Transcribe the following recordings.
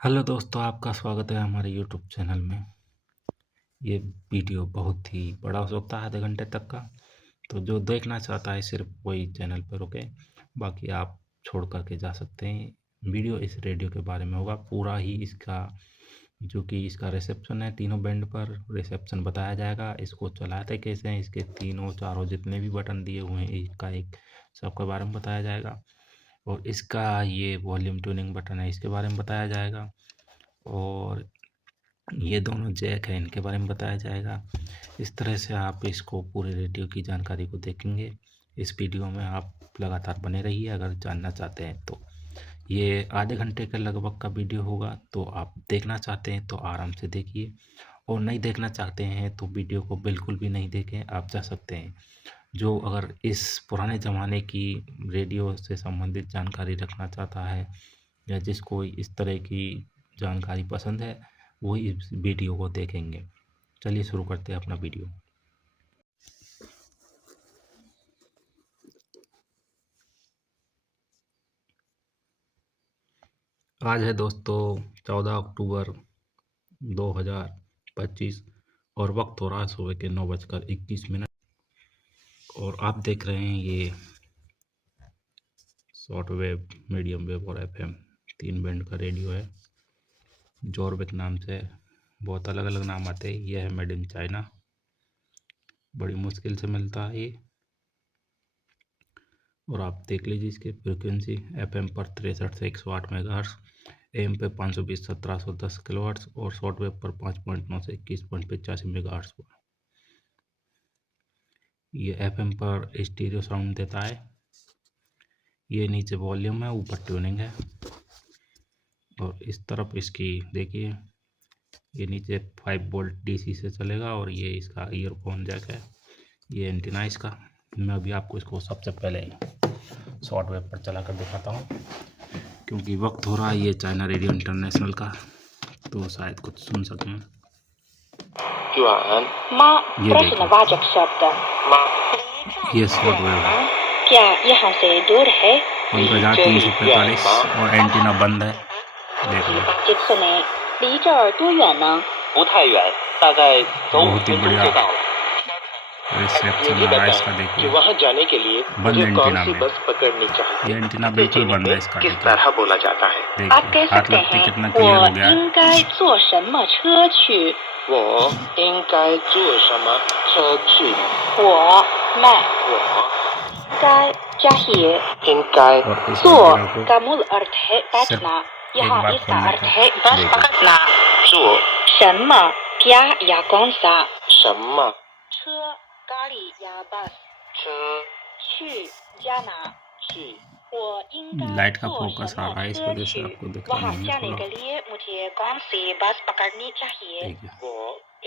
Hello दोस्तों, आपका स्वागत है हमारे यूट्यूब चैनल में। ये वीडियो बहुत ही बड़ा हो सकता है, आधे घंटे तक का। तो जो देखना चाहता है सिर्फ वही चैनल पर रुके, बाकी आप छोड़ कर के जा सकते हैं। वीडियो इस रेडियो के बारे में होगा पूरा ही। इसका जो कि इसका रिसेप्शन है, तीनों बैंड पर रिसेप्शन बताया जाएगा। इसको चलाते कैसे हैं, इसके तीनों चारों जितने भी बटन दिए हुए हैं, इसका एक सबके बारे में बताया जाएगा। और इसका ये वॉल्यूम ट्यूनिंग बटन है, इसके बारे में बताया जाएगा। और ये दोनों जैक हैं, इनके बारे में बताया जाएगा। इस तरह से आप इसको पूरे रेडियो की जानकारी को देखेंगे। इस वीडियो में आप लगातार बने रहिए अगर जानना चाहते हैं तो। ये आधे घंटे के लगभग का वीडियो होगा, तो आप देखना चाहते हैं तो आराम से देखिए, और नहीं देखना चाहते हैं तो वीडियो को बिल्कुल भी नहीं देखें, आप जा सकते हैं। जो अगर इस पुराने ज़माने की रेडियो से संबंधित जानकारी रखना चाहता है, या जिसको इस तरह की जानकारी पसंद है, वो इस वीडियो को देखेंगे। चलिए शुरू करते हैं अपना वीडियो। आज है दोस्तों 14 अक्टूबर 2025 और वक्त हो रहा है सुबह के 9:21। और आप देख रहे हैं ये शॉर्ट वेव, मीडियम वेव और FM 3 बैंड का रेडियो है। जॉर्बिक नाम से, बहुत अलग अलग नाम आते हैं। यह है मेड इन चाइना, बड़ी मुश्किल से मिलता है ये। और आप देख लीजिए इसकी फ्रिक्वेंसी FM पर 63 से 108 मेगाहर्ट्ज़, AM पे 520 1710 किलोहर्ट्ज़ और शॉर्ट वेव पर 5.9 से 21.85 मेगाहर्ट्ज़ पर। ये FM पर स्टीरियो साउंड देता है। ये नीचे वॉल्यूम है, ऊपर ट्यूनिंग है। और इस तरफ इसकी देखिए, ये नीचे 5 वोल्ट DC से चलेगा, और ये इसका ईयरफोन जैक है। ये एंटीना इसका। मैं अभी आपको इसको सबसे पहले शॉर्ट वेव पर चला कर दिखाता हूँ, क्योंकि वक्त हो रहा है ये चाइना रेडियो इंटरनेशनल का, तो शायद कुछ सुन सकें। ये प्रश्नवाचक शब्द ये शॉर्ट वेव है। क्या यहाँ से दूर है? 15,345 और एंटीना बंद है। देख लो, सुने 离这儿多远呢？不太远，大概走5 बहुत ही 分钟 बढ़िया 就到了。 रिसेप्शन ये आ रहा है इसका। बताएं कि देखिए वहाँ जाने के लिए बंद मुझे कौन एंटीना सी में, बस पकड़नी चाहिए? ये एंटीना बिल्कुल बंद है इसका। किस देखिए तरह बोला जाता है? आप कह देखिए हाथ सकते लगते हैं कितना क्लियर हो 我 गया है। 应该坐什么车去？我应该坐什么车去？我 मैं 我 该 चाहिए 应该 और इस 坐 एंटीना को का मूल अर्थ है बैठना। यहाँ बार इसका खोलने अर्थ का। है बस देखिए। पकड़ना। 坐 什么 क्या या कौन सा? 什么 车 गाड़ी या बस। 车 去 जाना। 去？我应该 लाइट का 坐 फोकस 什 आ 么 रहा है, इस 车 वजह से 去 आपको दिख रहा वहाँ नहीं है जाने थोड़ा। के लिए मुझे कौन सी बस पकड़नी चाहिए? देखिए 我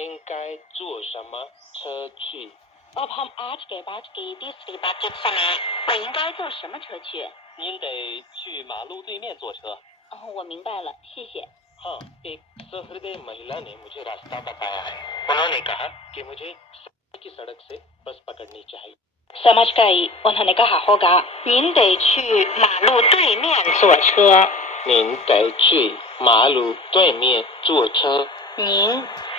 应该坐什么车去？ अब हम आज के बाद की तीसरी बातचीत सुने। 我应该坐什么车去？您得去马路对面坐车。哦，我明白了，谢谢。 हाँ, एक सहृदय महिला ने मुझे रास्ता बताया है। उन्होंने कहा कि मुझे की सड़क से बस पकड़नी चाहिए। समझ गई। उन्होंने कहा होगा 您得去马路对面坐车。您得去马路对面坐车。您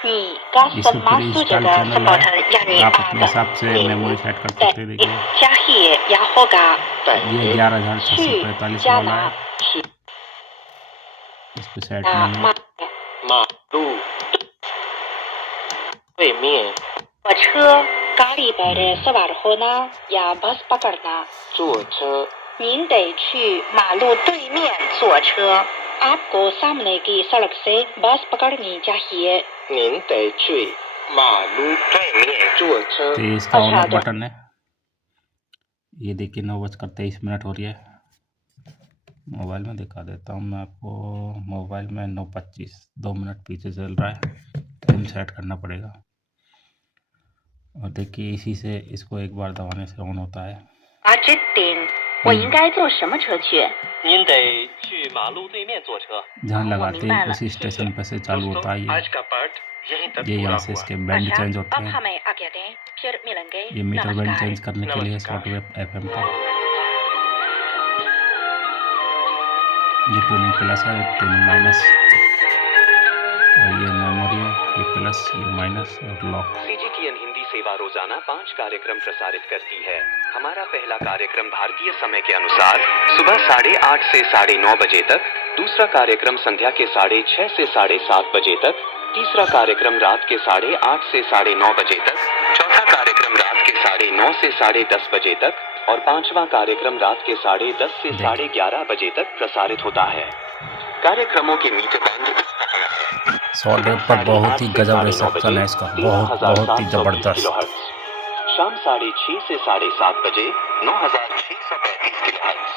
你का इसको सम्मान पूरी सूचक इंस्टॉल चैनल संबोधन है, यानी आप अपने हिसाब से मेमोरी सेट कर सकते हैं। देखिए चाहिए या होगा ये 11,645 वाला है, इस पे सेट नहीं है। 马路对面 车 गाड़ी पर सवार होना या बस पकड़ना। 坐车。您得去马路对面坐车。आपको सामने की सड़क से बस पकड़नी चाहिए। 您得去马路对面坐车。तो ये इसका ऑन अच्छा, ऑफ बटन है। ये देखिए 9:23 हो रही है। मोबाइल में दिखा देता हूँ मैं आपको। मोबाइल में 9:25, 2 मिनट पीछे चल रहा है। टाइम सेट करना पड़ेगा। और देखिए इसी से इसको एक बार दबाने से ऑन होता है। 3我应该坐什么车去？您得去马路对面坐车。 जहाँ लगाते मिल हैं पाया। उसी स्टेशन पर से चालू होता है आज का पाठ यहीं तक ये पूरा यहाँ से हुआ। इसके बैंड चेंज होते अब हैं। हमें आज्ञा दें, फिर मिलेंगे। ये मीटर बैंड नमस्कार। चेंज करने के लिए नमस्कार। शॉर्ट वेव FM पर। ये ट्यूनिंग प्लस है, ट्यूनिंग माइनस। और ये मेमोरी है, ये प्लस, ये माइनस और लॉक। CGTN हिंदी सेवा रोजाना 5 कार्यक्रम प्रसारित करती है। हमारा पहला कार्यक्रम भारतीय समय के अनुसार सुबह 8:30 से 9:30 बजे तक, दूसरा कार्यक्रम संध्या के 6:30 से 7:30 बजे तक, तीसरा कार्यक्रम रात के 8:30 से 9:30 बजे तक, चौथा कार्यक्रम रात के 9:30 से 10:30 बजे तक और पांचवा कार्यक्रम रात के 10:30 से 11:30 बजे तक प्रसारित होता है। कार्यक्रमों के मीटर बैंड इस प्रकार है। शॉर्ट वेव पर बहुत ही गजब रिसेप्शन है इसका, बहुत ही जबरदस्त। शाम 6:30 से 7:30 बजे 9635 किलोहर्ट्ज,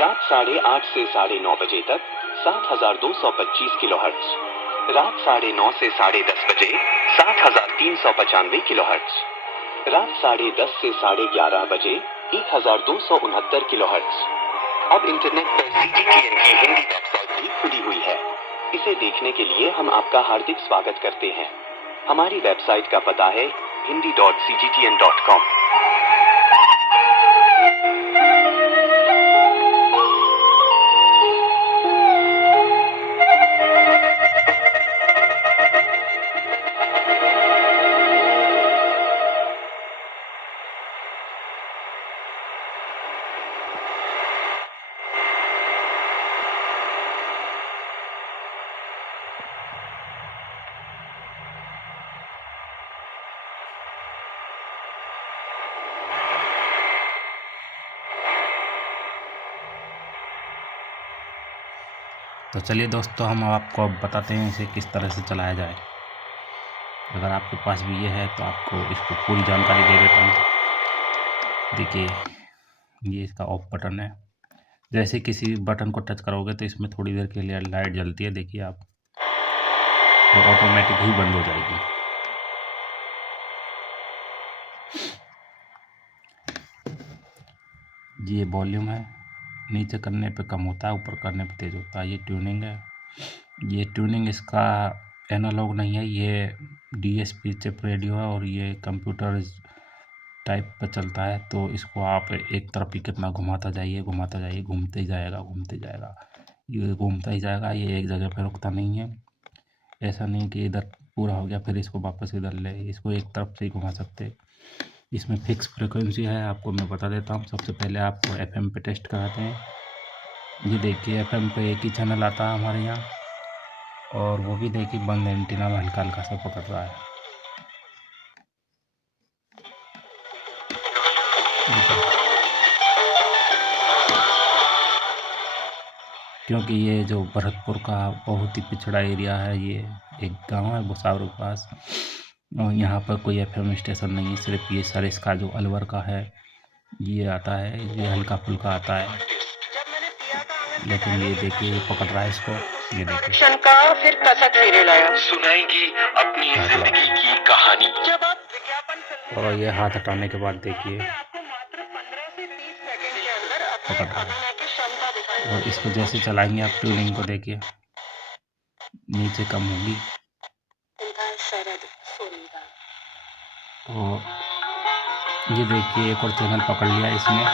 रात 8:30 से 9:30 बजे तक 7225 किलोहर्ट्ज, रात 9:30 से 10:30 बजे 7395 किलोहर्ट्ज, रात 10:30 से 11:30 बजे 1269 किलोहर्ट्ज। अब इंटरनेट पर CGTN की हिंदी वेबसाइट भी खुली हुई है। इसे देखने के लिए हम आपका हार्दिक स्वागत करते हैं। हमारी वेबसाइट का पता है hindi.cgtn.com। तो चलिए दोस्तों, हम आपको अब बताते हैं इसे किस तरह से चलाया जाए। अगर आपके पास भी ये है तो आपको इसको पूरी जानकारी दे देता हूँ। देखिए, ये इसका ऑफ बटन है। जैसे किसी बटन को टच करोगे तो इसमें थोड़ी देर के लिए लाइट जलती है, देखिए आप, तो ऑटोमेटिक ही बंद हो जाएगी। ये वॉल्यूम है, नीचे करने पे कम होता है, ऊपर करने पे तेज़ होता है। ये ट्यूनिंग है, ये ट्यूनिंग इसका एनालॉग नहीं है, ये DSP चिप रेडियो है और ये कंप्यूटर टाइप पर चलता है। तो इसको आप एक तरफ ही कितना घुमाता जाइए, घूमते ही जाएगा, ये घूमता ही जाएगा, ये एक जगह पे रुकता नहीं है। ऐसा नहीं कि इधर पूरा हो गया फिर इसको वापस इधर ले, इसको एक तरफ से ही घुमा सकते। इसमें फिक्स फ्रिक्वेंसी है, आपको मैं बता देता हूँ। सबसे पहले आपको FM पे टेस्ट कराते हैं। ये देखिए, FM पे एक ही चैनल आता है हमारे यहाँ, और वो भी देखिए बंद एंटीना में हल्का हल्का सा पकड़ रहा है। क्योंकि ये जो भरतपुर का बहुत ही पिछड़ा एरिया है, ये एक गांव है भुसावल के पास, और यहाँ पर कोई FM स्टेशन नहीं है। सिर्फ ये सरिस का जो अलवर का है ये आता है, ये हल्का फुल्का आता है। लेकिन ये देखिए, ये पकड़ रहा है इसको, ये देखिए का फिर कसक फेरे लाया। सुनाएंगे अपनी जिंदगी की कहानी। जब आप विज्ञापन और ये हाथ हटाने के बाद देखिए आपको मात्र 15 से 30 सेकंड के अंदर अपनी पकड़ रहा है। अभिनय की क्षमता दिखाई। और इसको जैसे चलाएंगे आप, ट्यूनिंग को देखिए नीचे कम होगी, और ये देखिए एक और चैनल पकड़ लिया इसने,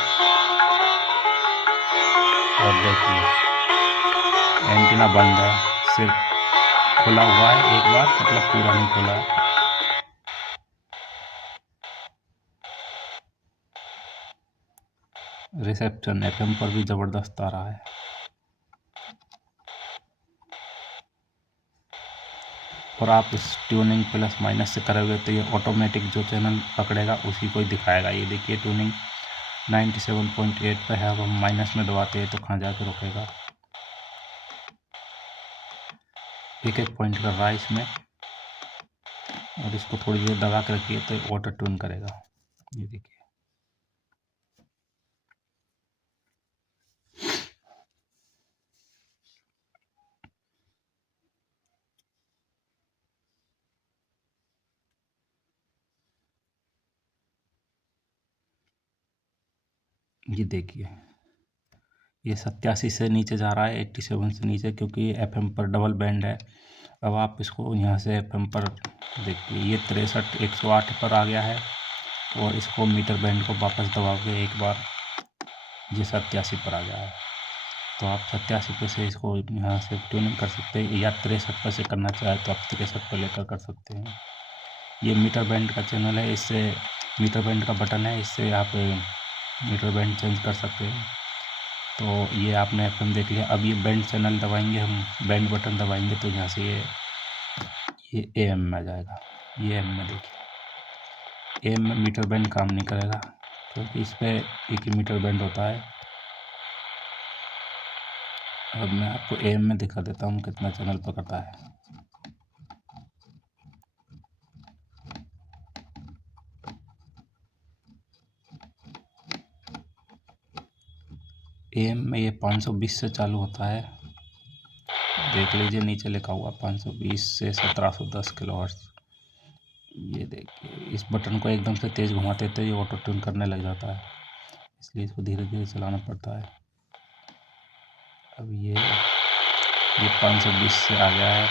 और देखिए एंटीना बंद है, सिर्फ खुला हुआ है एक बार, मतलब पूरा नहीं खुला है। रिसेप्शन FM पर भी ज़बरदस्त आ रहा है। और आप इस ट्यूनिंग प्लस माइनस से करोगे तो ये ऑटोमेटिक जो चैनल पकड़ेगा उसी को ही दिखाएगा। ये देखिए ट्यूनिंग 97.8 पे है, अब हम माइनस में दबाते हैं तो कहाँ जाके रुकेगा। एक एक पॉइंट कर रहा है इसमें, और इसको थोड़ी देर दबा के रखिए तो ऑटो ट्यून करेगा। ये देखिए, ये देखिए, ये 87 से नीचे जा रहा है, 87 से नीचे, क्योंकि FM पर डबल बैंड है। अब आप इसको यहाँ से FM पर देखिए, ये 63 108 पर आ गया है, और इसको मीटर बैंड को वापस दबाओगे एक बार, ये 87 पर आ गया है। तो आप 87 पे से इसको यहाँ से ट्यूनिंग कर सकते हैं, या 63 पे से करना चाहे तो आप 63 पे लेकर कर सकते हैं। ये मीटर बैंड का चैनल है, इससे मीटर बैंड का बटन है, इससे आप मीटर बैंड चेंज कर सकते हैं। तो ये आपने FM देख लिया। अब ये बैंड चैनल दबाएंगे हम, बैंड बटन दबाएंगे तो यहाँ से ये AM में आ जाएगा। ये AM में देखिए, AM में मीटर बैंड काम नहीं करेगा क्योंकि इस पर एक ही मीटर बैंड होता है। अब मैं आपको AM में दिखा देता हूँ कितना चैनल पकड़ता है। AM में ये 520 से चालू होता है, देख लीजिए नीचे लिखा हुआ 520 से 1710 किलोहर्ट्ज़। ये देखिए, इस बटन को एकदम से तेज़ घुमाते तो ये ऑटो ट्यून करने लग जाता है, इसलिए इसको धीरे धीरे चलाना पड़ता है। अब ये 520 से आ गया है,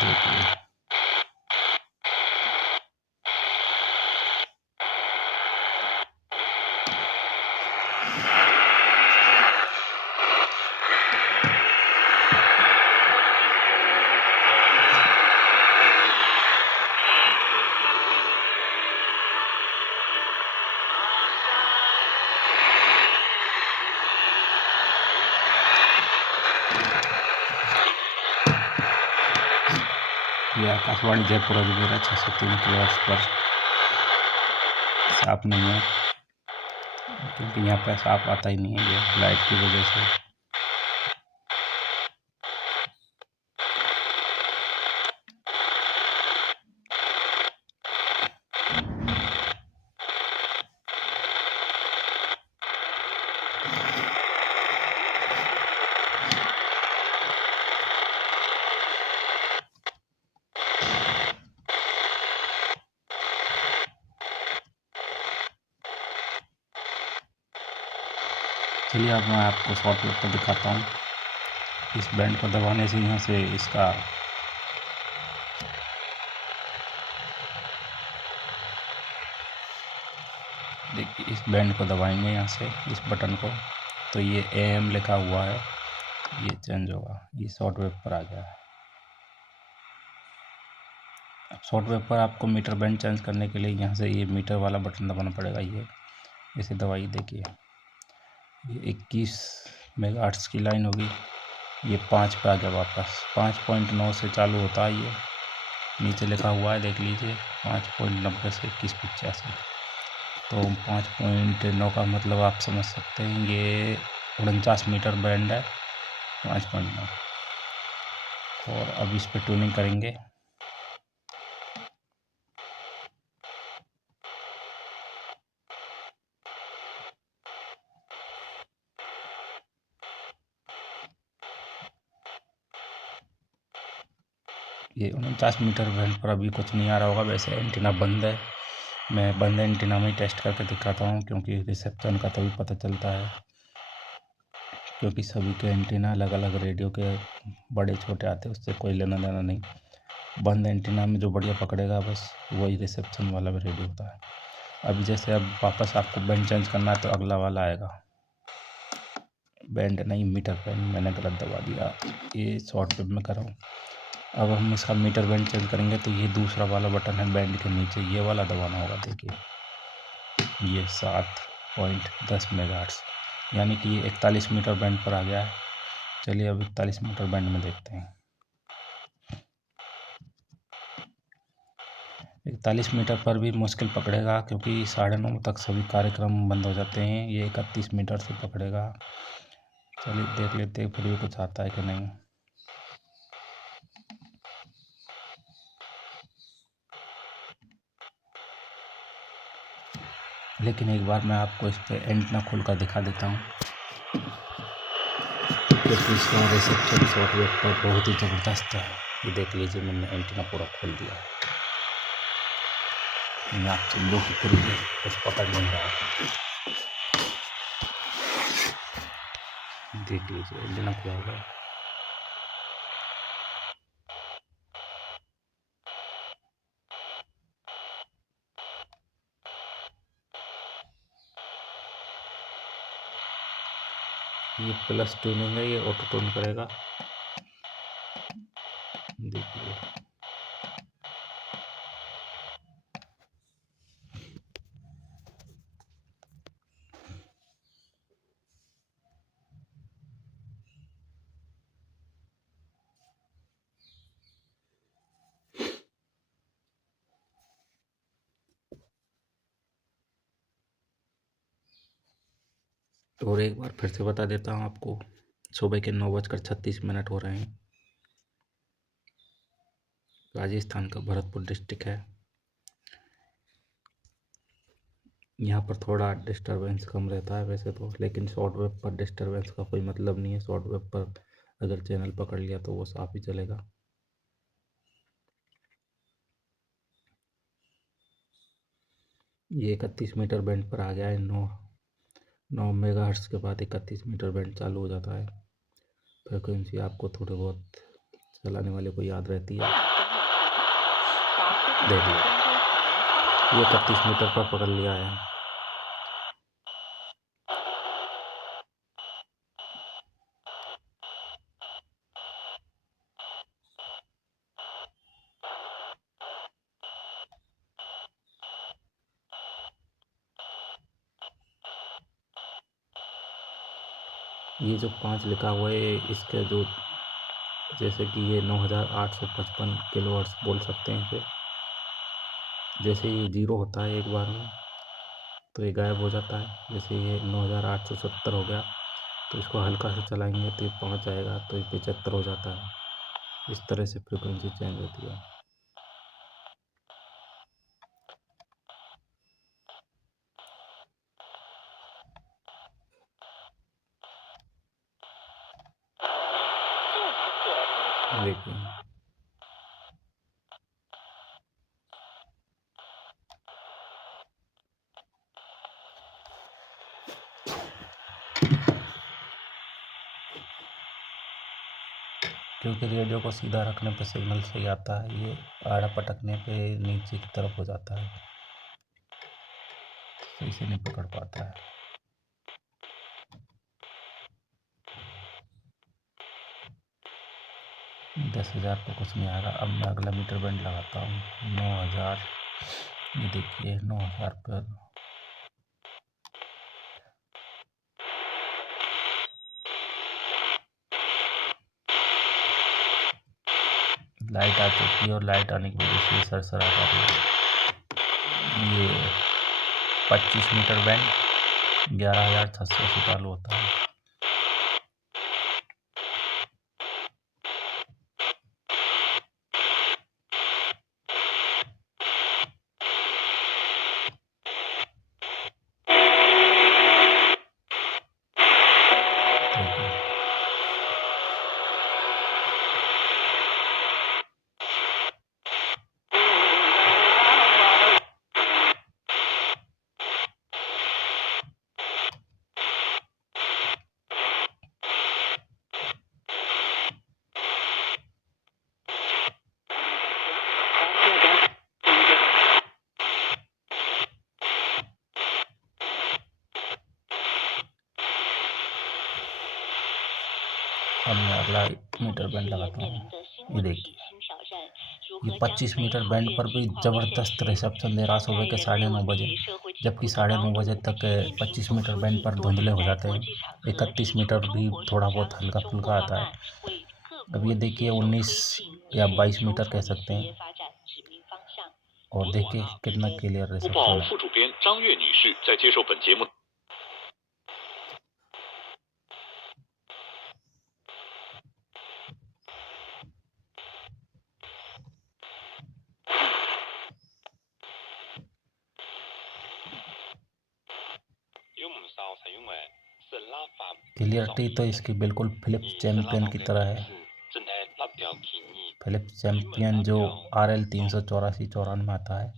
देखिए। ये आकाशवाणी जयपुर अजमेर 603 किलोहर्ट्ज़ पर साफ नहीं है क्योंकि यहाँ पे साफ आता ही नहीं है ये लाइट की वजह से। चलिए अब मैं आपको सॉफ्टवेयर पर दिखाता हूँ। इस बैंड को दबाने से यहाँ से इसका देखिए, इस बैंड को दबाएंगे यहाँ से इस बटन को तो ये AM लिखा हुआ है, ये चेंज होगा, ये सॉफ्टवेयर पर आ गया है। अब सॉफ्टवेयर पर आपको मीटर बैंड चेंज करने के लिए यहाँ से ये मीटर वाला बटन दबाना पड़ेगा। ये इसे दबाइए, देखिए ये 21 मेगाहर्ट्ज़ की लाइन होगी, ये 5 पे आ गया वापस। 5.9 से चालू होता है, ये नीचे लिखा हुआ है, देख लीजिए 5.90 से 2185। तो 5.9 का मतलब आप समझ सकते हैं, ये 49 मीटर बैंड है 5.9। और अब इस पर ट्यूनिंग करेंगे। ये 49 मीटर बैंड पर अभी कुछ नहीं आ रहा होगा, वैसे एंटीना बंद है। मैं बंद एंटीना में टेस्ट करके दिखाता हूँ क्योंकि रिसेप्शन का तभी पता चलता है, क्योंकि सभी के एंटीना अलग अलग रेडियो के बड़े छोटे आते हैं, उससे कोई लेना देना नहीं। बंद एंटीना में जो बढ़िया पकड़ेगा बस वही रिसेप्शन वाला भी रेडियो होता है। अभी जैसे अब वापस आपको बैंड चेंज करना है तो अगला वाला आएगा, बैंड नहीं मीटर बैंड, मैंने गलत दबा दिया, ये सॉफ्टवेयर में कर रहा हूँ। अब हम इसका मीटर बैंड चेंज करेंगे तो ये दूसरा वाला बटन है बैंड के नीचे, ये वाला दबाना होगा। देखिए ये 7.10 मेगाहर्ट्ज़, यानी कि ये 41 मीटर बैंड पर आ गया है। चलिए अब 41 मीटर बैंड में देखते हैं। 41 मीटर पर भी मुश्किल पकड़ेगा क्योंकि 9:30 तक सभी कार्यक्रम बंद हो जाते हैं। ये 31 मीटर से पकड़ेगा। चलिए देख लेते हैं फिर भी कुछ आता है कि नहीं। लेकिन एक बार मैं आपको इस पर एंटीना खोल कर दिखा देता हूँ क्योंकि इसका रिसेप्शन सॉफ्टवेयर पर बहुत ही ज़बरदस्त है। ये देख लीजिए, मैंने एंटीना पूरा खोल दिया। मैं आपसे लो की फिर भी कुछ पकड़ नहीं रहा। देख लीजिए एंटीना खुला हुआ है। ये प्लस ट्यूनिंग है, ये ऑटो ट्यून करेगा। देखिए और एक बार फिर से बता देता हूँ आपको, सुबह के 9:36 हो रहे हैं। राजस्थान का भरतपुर डिस्ट्रिक्ट है। यहाँ पर थोड़ा डिस्टरबेंस कम रहता है वैसे तो, लेकिन शॉर्ट वेव पर डिस्टरबेंस का कोई मतलब नहीं है। शॉर्ट वेव पर अगर चैनल पकड़ लिया तो वो साफ ही चलेगा। ये 31 मीटर बैंड पर आ गया है। 9 मेगाहर्ट्ज़ के बाद 31 मीटर बैंड चालू हो जाता है। फ्रिक्वेंसी आपको थोड़ी बहुत चलाने वाले को याद रहती है। देख लो, ये 31 मीटर पर पकड़ लिया है। ये जो 5 लिखा हुआ है, इसके जो जैसे कि ये 9855 किलोहर्ट्ज़ बोल सकते हैं इसे। जैसे ये 0 होता है एक बार में तो ये गायब हो जाता है। जैसे ये 9870 हो गया तो इसको हल्का से चलाएंगे तो ये पहुंच जाएगा, तो ये 75 हो जाता है। इस तरह से फ्रिक्वेंसी चेंज होती है। देखिए क्योंकि रेडियो को सीधा रखने पे सिग्नल सही आता है, ये आड़ा पटकने पे नीचे की तरफ हो जाता है, सही से नहीं पकड़ पाता है। 10,000 पे कुछ नहीं आएगा। अब मैं अगला मीटर बैंड लगाता हूँ 9,000। ये देखिए 9,000 पर लाइट आ चुकी है और लाइट आने की वजह से सरसर आ जा रही है। ये 25 मीटर बैंड 11,600 से चालू होता है। देखिए अब मैं अगला मीटर बैंड लगाता हूँ। ये देखिए ये 25 मीटर बैंड पर भी ज़बरदस्त रिसेप्शन दे रहा सुबह के 9:30 बजे, जबकि 9:30 बजे तक 25 मीटर बैंड पर धुंधले हो जाते हैं। 31 मीटर भी थोड़ा बहुत हल्का फुल्का आता है। अब ये देखिए 19 या 22 मीटर कह सकते हैं, और देखिए कितना क्लियर 不报 रिसेप्शन है। 副主编张悦女士在接受本节目。क्लियरिटी तो इसकी बिल्कुल फिलिप्स चैम्पियन की तरह है। फिलिप्स चैम्पियन जो RL 384-94 आता है,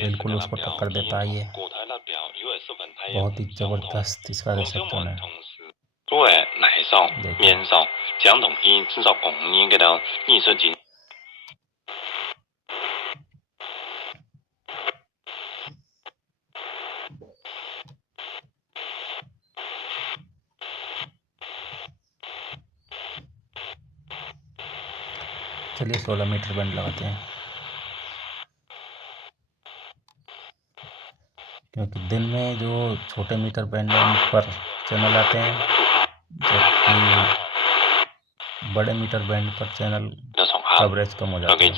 बिल्कुल उसको टक्कर देता है ये। बहुत ही ज़बरदस्त इसका रिसेप्शन है। 诸位奶哨、 देखिए 面哨、蒋统一制造公年嘅到逆射金。 ये चलिए 16 मीटर बैंड लगाते हैं, क्योंकि दिन में जो छोटे मीटर बैंड पर चैनल आते हैं, जबकि बड़े मीटर बैंड पर चैनल कवरेज कम हो जाता है।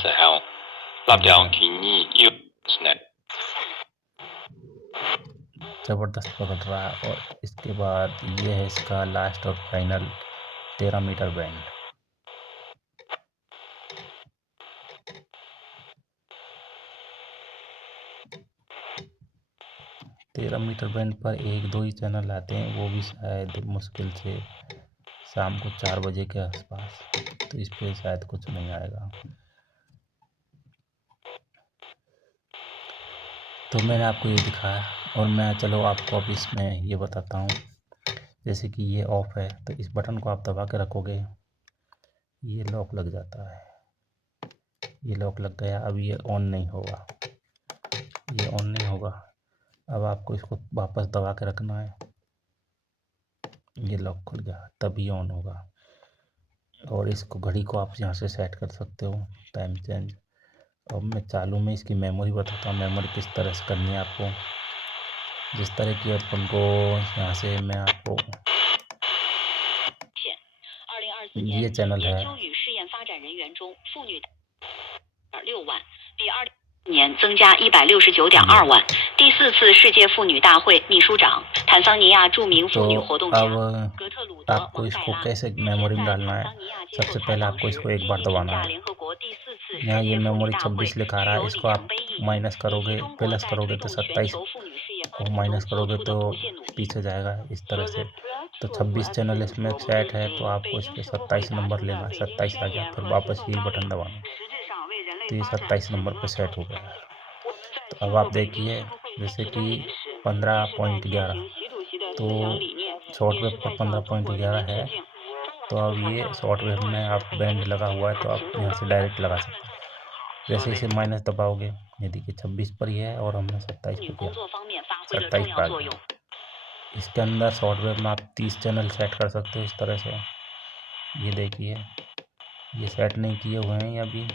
ज़बरदस्त पकड़ रहा है। और इसके बाद ये है इसका लास्ट और फाइनल 13 मीटर बैंड। तेरह मीटर बैंड पर 1-2 ही चैनल आते हैं, वो भी शायद मुश्किल से शाम को 4 बजे के आसपास, तो इस पे शायद कुछ नहीं आएगा। तो मैंने आपको ये दिखाया, और मैं चलो आपको अब इसमें ये बताता हूँ। जैसे कि ये ऑफ है, तो इस बटन को आप दबा के रखोगे, ये लॉक लग जाता है। ये लॉक लग गया, अब ये ऑन नहीं होगा, ये ऑन नहीं होगा। अब आपको इसको वापस दबा के रखना है, ये लॉक खुल गया, तभी ऑन होगा। और इसको घड़ी को आप यहाँ से सेट कर सकते हो, टाइम चेंज। अब मैं चालू में इसकी मेमोरी बताता हूँ, मेमोरी किस तरह से करनी है आपको। जिस तरह की अपन को यहाँ से मैं आपको, ये चैनल है, 年增加169.2万。第4次世界妇女大会秘书长，坦桑尼亚著名妇女活动家格特鲁德 आपको इसको कैसे मेमोरी में डालना है। सबसे पहले आपको इसको एक बार दबाना है। यहाँ ये मेमोरी 26 लिखा रहा है, इसको आप माइनस करोगे, प्लस करोगे तो 27, और माइनस करोगे तो पीछे जाएगा इस तरह से। तो 26 चैनल इसमें सेट है, तो आपको इस पर 27 नंबर लेना है। 27 आ गया, फिर वापस ये बटन दबाना, तो ये 27 नंबर पर सेट हो गया। तो अब आप देखिए, जैसे कि 15.11, तो शॉर्टवेव पर 15.11 है। तो अब ये शॉर्टवेव में आप बैंड लगा हुआ है, तो आप यहाँ से डायरेक्ट लगा सकते हैं। जैसे इसे माइनस दबाओगे, ये देखिए 26 पर ही है, और हमने 27 पर किया, 27 पर आ गया। इसके अंदर सॉफ्टवेयर में आप 30 चैनल सेट कर सकते हो इस तरह से। ये देखिए, ये सेट नहीं किए हुए हैं अभी,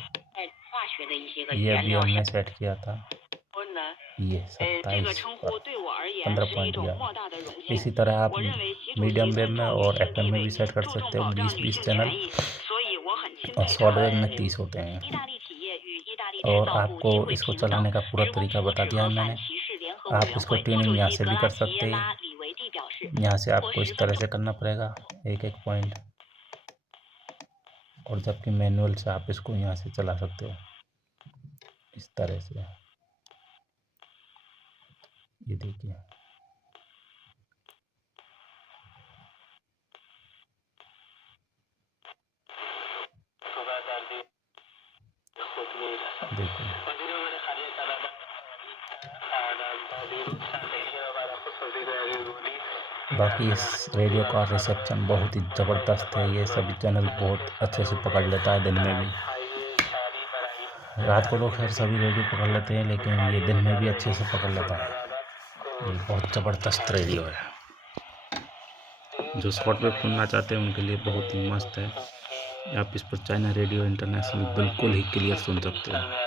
ये अभी हमने सेट किया था, ये 27 पर 15.11। इसी तरह आप मीडियम वेव में और FM में भी सेट कर सकते हो, 20-20 चैनल, और शॉर्ट वेव में 30 होते हैं। और आपको इसको चलाने का पूरा तरीका बता दिया है मैंने। आप इसको ट्यूनिंग यहाँ से भी कर सकते हैं, यहाँ से आपको इस तरह से करना पड़ेगा, एक पॉइंट, और जबकि मैनुअल से आप इसको यहाँ से चला सकते हो इस तरह से। ये देखिए, देखिए बाकी इस रेडियो का रिसेप्शन बहुत ही ज़बरदस्त है। ये सभी चैनल बहुत अच्छे से पकड़ लेता है, दिन में भी। रात को तो खैर सभी रेडियो पकड़ लेते हैं, लेकिन ये दिन में भी अच्छे से पकड़ लेता है। ये बहुत ज़बरदस्त रेडियो है। जो सॉफ्टवेयर सुनना चाहते हैं उनके लिए बहुत ही मस्त है। आप इस पर चाइना रेडियो इंटरनेशनल बिल्कुल ही क्लियर सुन सकते हैं।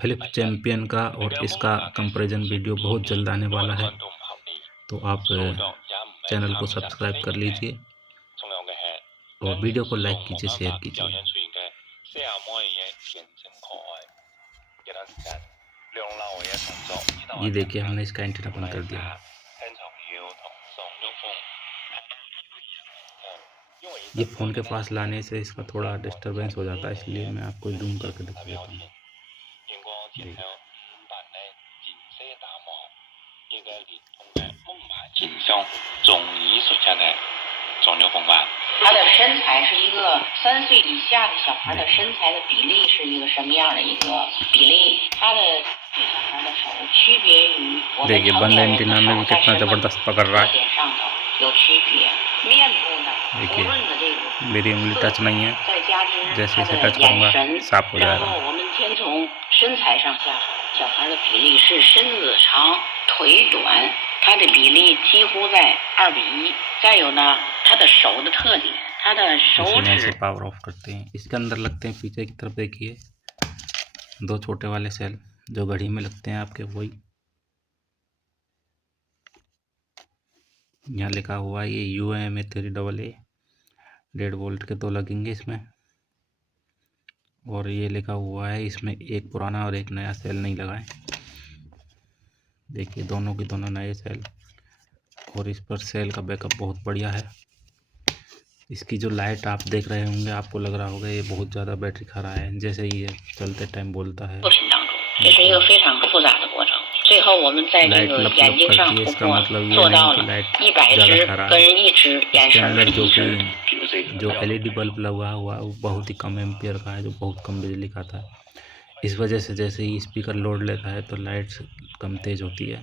फिलिप्स चैंपियन का और इसका कंपैरिजन वीडियो बहुत जल्द आने वाला है, तो आप चैनल को सब्सक्राइब कर लीजिए और वीडियो को लाइक कीजिए, शेयर कीजिए। ये देखिए, हमने इसका एंटीना बंद कर दिया। ये फ़ोन के पास लाने से इसका थोड़ा डिस्टरबेंस हो जाता है, इसलिए मैं आपको जूम करके दिखा देता हूँ।他的身材是一个3岁以下的小孩的身材的比例是一个什么样的一个比例？他的这小孩的手区别于我们成年人的手在什么特点上头有区别？面部呢，无论的这个 मेरी उंगली टच नहीं है, 再加之 जैसे 他 इसे 的 टच 眼 करूँगा 神， साफ हो 然 जाएगा। 后我们先从身材上下手。小孩的比例是身子长、腿短、它的比例几乎在2:1。再有呢，它的手的特点，它的手यहाँ से指 पावर ऑफ करते हैं। इसके अंदर लगते हैं पीछे की तरफ, देखिए 2 छोटे वाले सेल जो घड़ी में लगते हैं आपके, वही यहाँ लिखा हुआ है। ये UAMA3AA 1.5 वोल्ट के 2 लगेंगे इसमें, और ये लिखा हुआ है इसमें एक पुराना और एक नया सेल नहीं लगाएं। देखिए दोनों के दोनों नए सेल, और इस पर सेल का बैकअप बहुत बढ़िया है। इसकी जो लाइट आप देख रहे होंगे, आपको लग रहा होगा ये बहुत ज़्यादा बैटरी खा रहा है, जैसे ये चलते टाइम बोलता है। 过程当中，这是一个非常复杂的过程。最后我们在这 लाइट 个 लप 眼 लप 睛上 करती है, 突 इसका 破， मतलब ये 做 नहीं 到 कि 了 लाइट 100 ज़्यादा 只 खा रहा 跟 है। 1只眼 इसके 神 अंदर 是 जो 一致。 कि जो LED बल्ब लगा हुआ है वो बहुत ही कम एम्पियर का है, जो बहुत कम बिजली खाता है। इस वजह से जैसे ही स्पीकर लोड लेता है तो लाइट कम तेज़ होती है,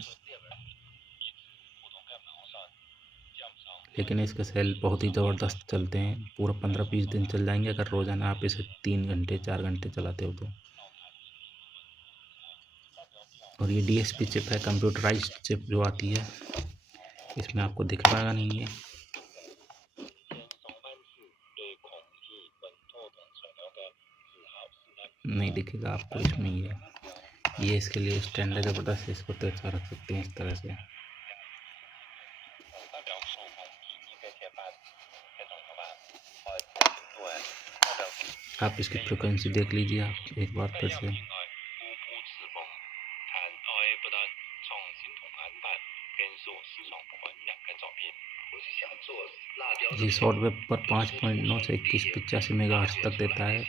लेकिन इसके सेल बहुत ही ज़बरदस्त चलते हैं। पूरा 15-20 दिन चल जाएंगे अगर रोज़ाना आप इसे 3 घंटे 4 घंटे चलाते हो तो। और ये DSP चिप है, कंप्यूटराइज्ड चिप जो आती है, इसमें आपको दिख पाएगा नहीं, ये नहीं दिखेगा आपको इसमें। ये इसके लिए स्टैंड है ज़बरदस्त, इसको तो अच्छा रख सकते हैं इस तरह से। आप इसकी फ्रिक्वेंसी देख लीजिए आप एक बार फिर से। ये सॉफ्टवेयर पर 5.9 से 21-85 मेगाहर्ट्ज़ तक देता है,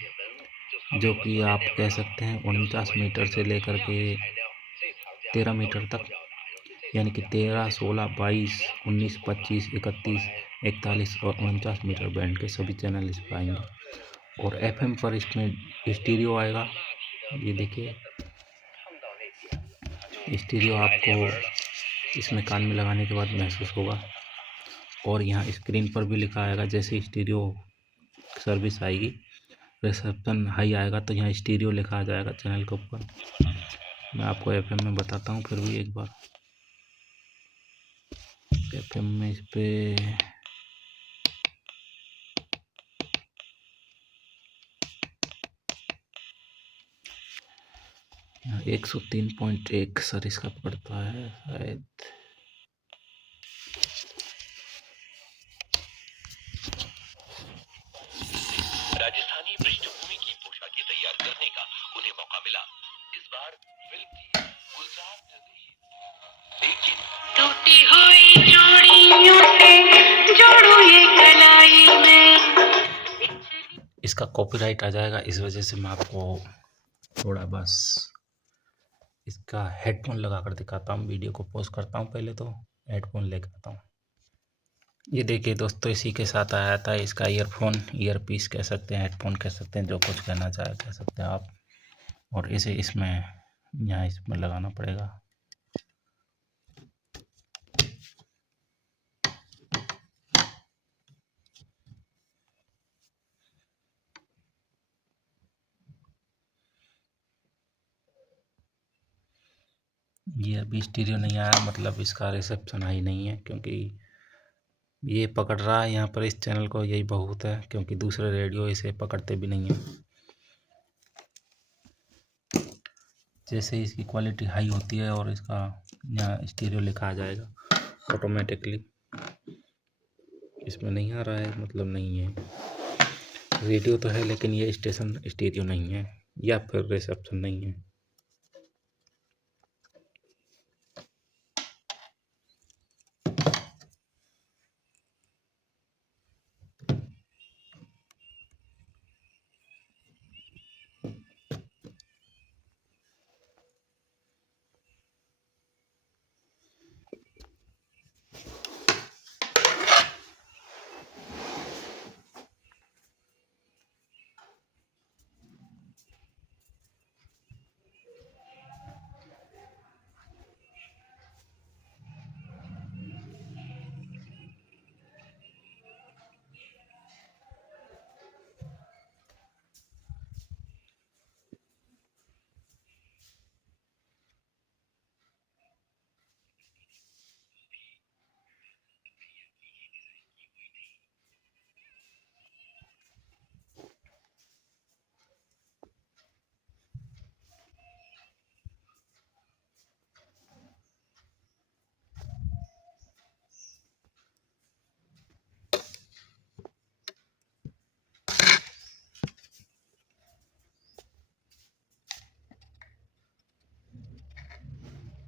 जो कि आप कह सकते हैं 49 मीटर से लेकर के 13 मीटर तक, यानी कि 13, 16, 22, 19, 25, 31, 41 और 49 मीटर बैंड के सभी चैनल इस पर आएंगे। और FM पर इसमें स्टीरियो आएगा, ये देखिए स्टीरियो आपको इसमें कान में लगाने के बाद महसूस होगा। और यहाँ स्क्रीन पर भी लिखा आएगा, जैसे स्टीरियो सर्विस आएगी, रिसेप्शन हाई आएगा तो यहाँ स्टीरियो लिखा आ जाएगा चैनल के ऊपर। मैं आपको FM में बताता हूँ फिर भी एक बार। FM में इस पे 103.1 सर इसका पड़ता है शायद। राजस्थानी पृष्ठभूमि की पोशाकें तैयार करने का उन्हें मौका मिला। इस बार फिल्म थी गुलजार नदी, लेकिन टूटी हुई जोड़ियों से जोड़ो ये कलाई में। इसका कॉपीराइट आ जाएगा, इस वजह से मैं आपको थोड़ा बस इसका हेडफोन लगा कर दिखाता हूँ। वीडियो को पॉज करता हूँ, पहले तो हेडफोन लेकर आता हूँ। ये देखिए दोस्तों, इसी के साथ आया था इसका ईयरफोन, ईयरपीस कह सकते हैं, हेडफोन कह सकते हैं, जो कुछ कहना चाहे कह सकते हैं आप। और इसे इसमें यहाँ इसमें लगाना पड़ेगा। ये अभी स्टीरियो नहीं आया, मतलब इसका रिसेप्शन हाई नहीं है, क्योंकि ये पकड़ रहा है यहाँ पर इस चैनल को, यही बहुत है, क्योंकि दूसरे रेडियो इसे पकड़ते भी नहीं है। जैसे ही इसकी क्वालिटी हाई होती है और इसका यहाँ स्टीरियो लिखा आ जाएगा ऑटोमेटिकली। इसमें नहीं आ रहा है, मतलब नहीं है। रेडियो तो है लेकिन ये स्टेशन स्टीरियो नहीं है, या फिर रिसेप्शन नहीं है।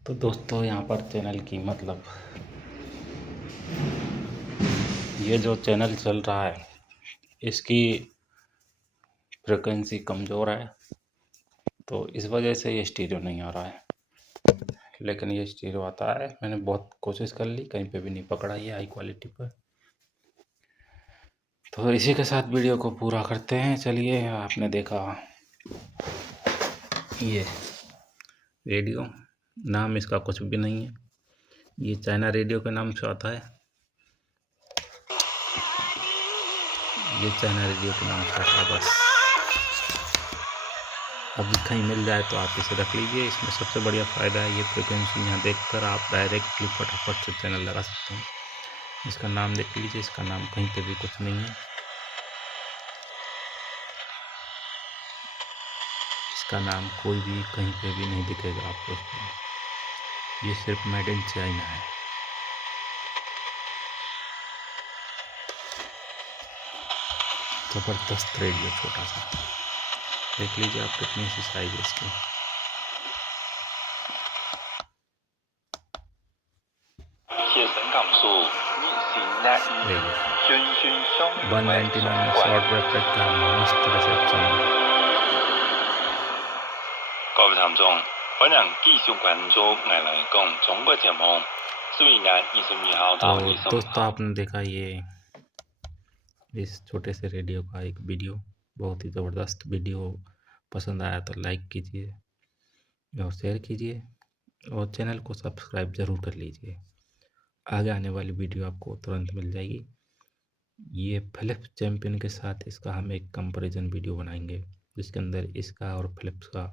तो दोस्तों यहाँ पर चैनल की मतलब ये जो चैनल चल रहा है इसकी फ्रिक्वेंसी कमज़ोर है, तो इस वजह से ये स्टीरियो नहीं आ रहा है। लेकिन ये स्टीरियो आता है, मैंने बहुत कोशिश कर ली, कहीं पे भी नहीं पकड़ा ये हाई क्वालिटी पर। तो इसी के साथ वीडियो को पूरा करते हैं। चलिए, आपने देखा ये रेडियो, नाम इसका कुछ भी नहीं है, ये चाइना रेडियो के नाम से आता है। ये चाइना रेडियो के नाम से आता है बस। अभी कहीं मिल जाए तो आप इसे रख लीजिए। इसमें सबसे बढ़िया फ़ायदा है ये फ्रिक्वेंसी यहाँ देखकर आप डायरेक्टली फटाफट से चैनल लगा सकते हैं। इसका नाम देख लीजिए, इसका नाम कहीं पे भी कुछ नहीं है। इसका नाम कोई भी कहीं पे भी नहीं दिखेगा आपको इसमें। ये सिर्फ मेड इन चाइना है। ज़बरदस्त रेडियो, छोटा सा, देख लीजिए आप कितनी सी साइज है इसकी। 写神感數逆行那一 देखिए 宣宣兄 199 में शॉर्ट वेब तक का मस्त रिसेप्शन है। 各位聽眾，本人繼續關注我來講中國節目，雖然22號到 तो 25 दोस्तों आपने देखा ये इस छोटे से रेडियो का एक वीडियो, बहुत ही ज़बरदस्त वीडियो। पसंद आया तो लाइक कीजिए और शेयर कीजिए और चैनल को सब्सक्राइब ज़रूर कर लीजिए। आगे आने वाली वीडियो आपको तुरंत मिल जाएगी। ये फिलिप्स चैम्पियन के साथ इसका हम एक कंपैरिजन वीडियो बनाएंगे, जिसके अंदर इसका और फिलिप्स का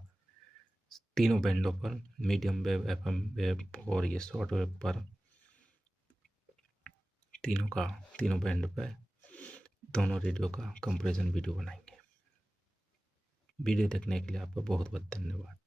तीनों बैंडों पर, मीडियम वेव, FM वेव और ये शॉर्ट वेव पर, तीनों बैंड पर दोनों रेडियो का कंपैरिजन वीडियो बनाएंगे। वीडियो देखने के लिए आपका बहुत बहुत धन्यवाद।